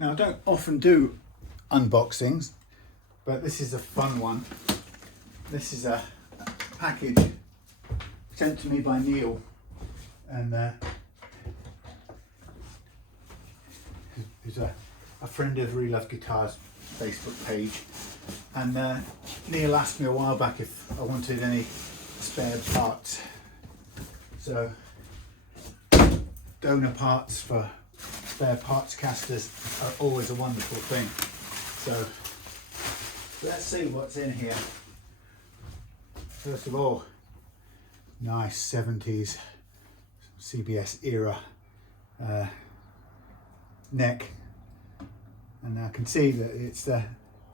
Now I don't often do unboxings, but this is a fun one. This is a package sent to me by Neil, and who's a friend of Reloved Guitars Facebook page. And Neil asked me a while back if I wanted any spare parts. So donor parts for spare parts casters are always a wonderful thing. So let's see what's in here. First of all, nice 70s CBS era neck, and I can see that it's the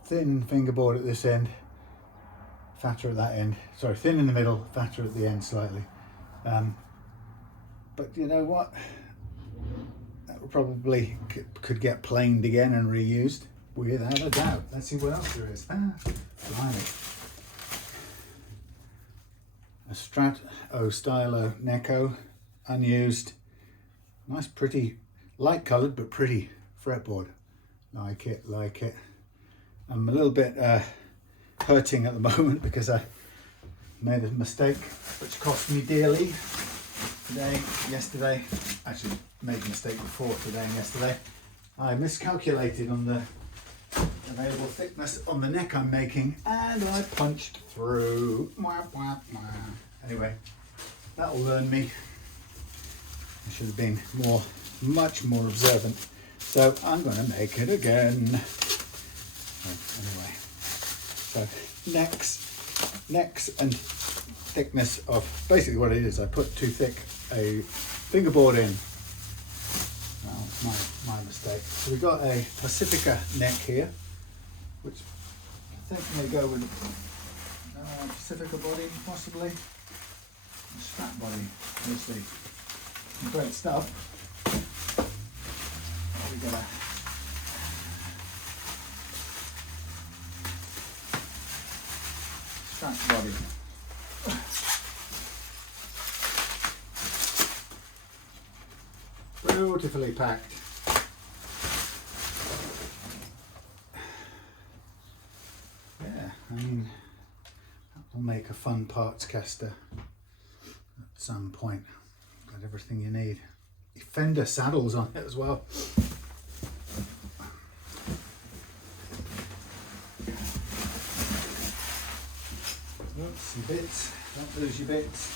thin fingerboard at this end, fatter at that end, sorry, thin in the middle, fatter at the end slightly, but you know what, that probably could get planed again and reused without a doubt. Let's see what else there is. Blimey. A Strat Stylo Neko, unused, nice pretty, light coloured but pretty fretboard. Like it, like it. I'm a little bit hurting at the moment because I made a mistake which cost me dearly yesterday. Actually made a mistake before today and yesterday. I miscalculated on the available thickness on the neck I'm making, and I punched through. Anyway, that'll learn me. I should have been much more observant. So I'm going to make it again. Anyway, so necks and thickness of, basically what it is, I put too thick a fingerboard in. Well, it's my mistake. So we've got a Pacifica neck here, which I think may go with Pacifica body, possibly. A Strat body, obviously. Great stuff. We got a Strat body. Beautifully packed. Yeah, I mean, that will make a fun parts caster at some point. Got everything you need. Fender saddles on it as well. Oops, some bits. Don't lose your bits.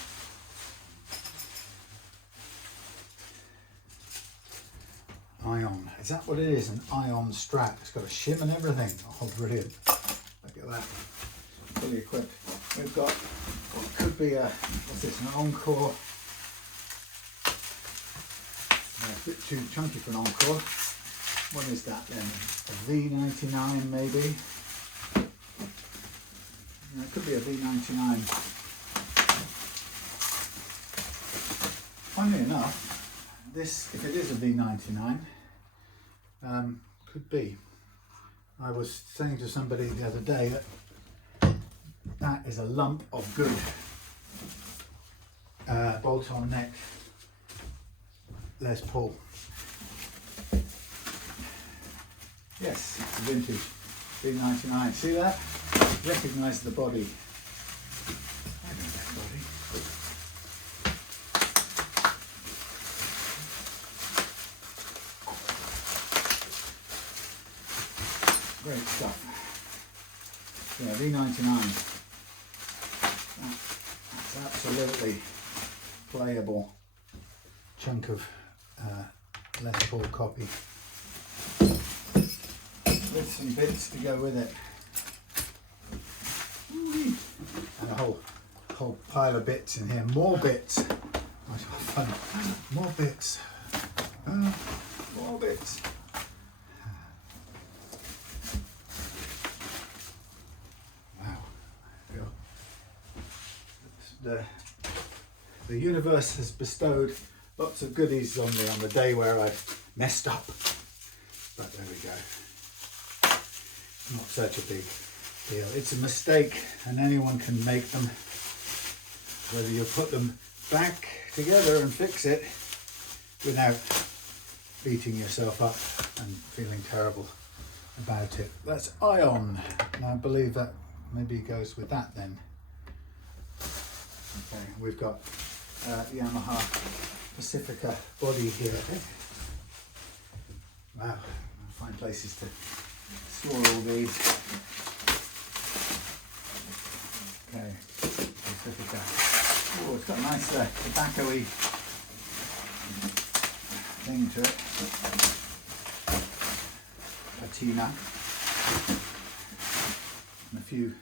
Ion. Is that what it is? An Ion Strat. It's got a shim and everything. Oh, brilliant. Look at that. Fully equipped. We've got what could be a, what's this, an Encore. A bit too chunky for an Encore. What is that then? A V99 maybe? Yeah, it could be a V99. Funnily enough, this, if it is a V99, could be. I was saying to somebody the other day that that is a lump of good bolt-on neck Les Paul. Yes, it's a vintage V99. See that? Recognise the body. I know that body. Great stuff. Yeah, V99. That's absolutely playable chunk of Les Paul copy. With some bits to go with it. And a whole pile of bits in here. More bits. More bits. More bits. Wow. The universe has bestowed lots of goodies on me on the day where I messed up. But there we go. Not such a big deal. It's a mistake and anyone can make them. Whether you put them back together and fix it without beating yourself up and feeling terrible about it. That's Ion. And I believe that maybe goes with that then. Okay, we've got Yamaha Pacifica body here, I think. Wow, I'll find places to store all these. Okay, Pacifica. Oh, it's got a nice tobacco-y thing to it. Patina. And a few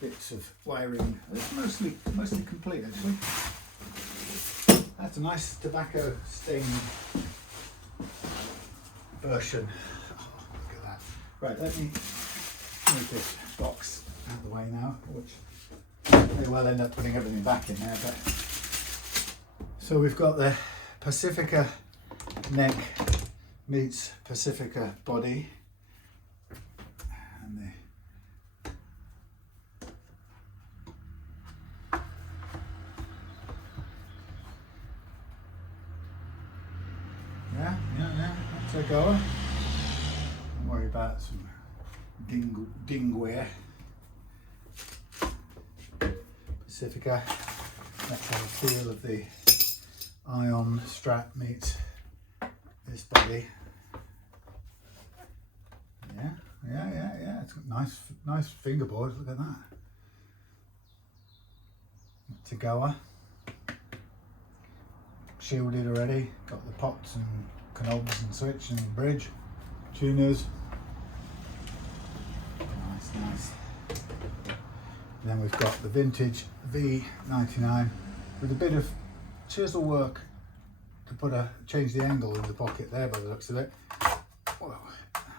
bits of wiring. It's mostly complete actually. That's a nice tobacco stained version. Oh, look at that. Right, let me move this box out of the way now, which may well end up putting everything back in there. But so we've got the Pacifica neck meets Pacifica body, and the yeah, that's a goer. Don't worry about some dingware. Pacifica. Let's have a feel of the Ion Strat meets this body. Yeah. It's got nice fingerboard. Look at that. It's a goer. Shielded already. Got the pots and knobs and switch and bridge, tuners. Nice. And then we've got the Vintage V99 with a bit of chisel work to change the angle in the pocket there by the looks of it. Well,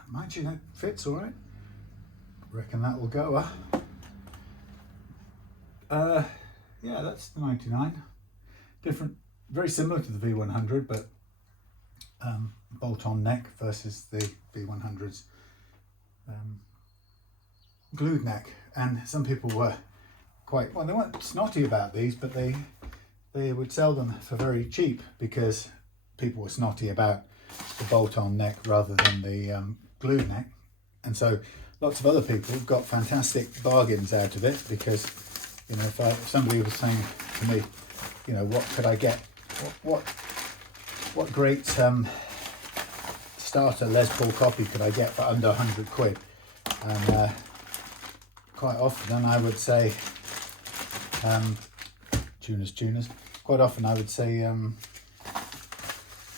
mind you, that fits all right. Reckon that will go. Yeah, that's the 99. Different, very similar to the V100, but bolt-on neck versus the V100's glued neck. And some people were quite, well, they weren't snotty about these, but they would sell them for very cheap because people were snotty about the bolt-on neck rather than the glued neck. And so lots of other people got fantastic bargains out of it because, you know, if somebody was saying to me, you know, what could I get? What great starter Les Paul copy could I get for under 100 quid? And quite often I would say, tuners. Quite often I would say, yeah,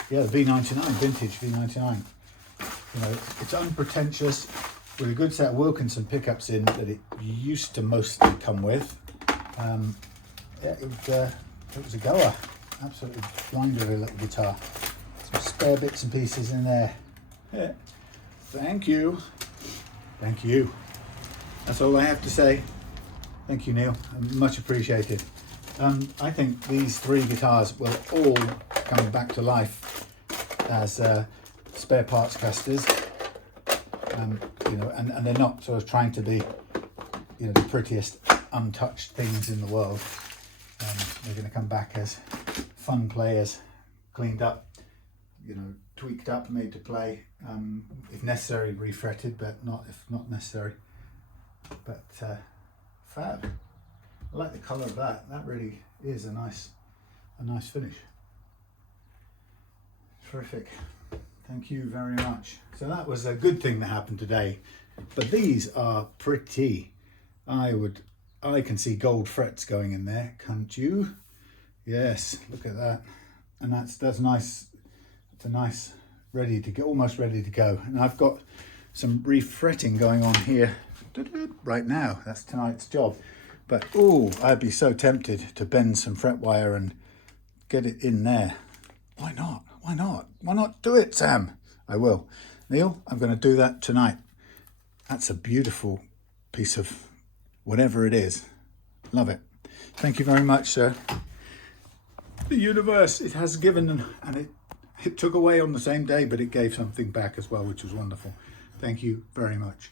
the V99, Vintage V99. You know, it's unpretentious with a good set of Wilkinson pickups in that it used to mostly come with. Yeah, it was a goer. Absolutely blinder of a little guitar. Some spare bits and pieces in there. Yeah. Thank you. That's all I have to say. Thank you, Neil. Much appreciated. I think these three guitars will all come back to life as spare parts casters. You know, and they're not sort of trying to be, you know, the prettiest untouched things in the world. They're going to come back as fun players, cleaned up, you know, tweaked up, made to play, if necessary refretted, but not if not necessary. But fab. I like the colour of that. That really is a nice finish. Terrific. Thank you very much. So that was a good thing that happened today. But these are pretty. I can see gold frets going in there, can't you? Yes, look at that. And that's nice. It's a nice, ready to go, almost ready to go. And I've got some refretting going on here right now. That's tonight's job. But oh, I'd be so tempted to bend some fret wire and get it in there. Why not? Why not? Why not do it, Sam? I will. Neil, I'm going to do that tonight. That's a beautiful piece of whatever it is. Love it. Thank you very much, sir. The universe, it has given and it took away on the same day, but it gave something back as well, which was wonderful. Thank you very much.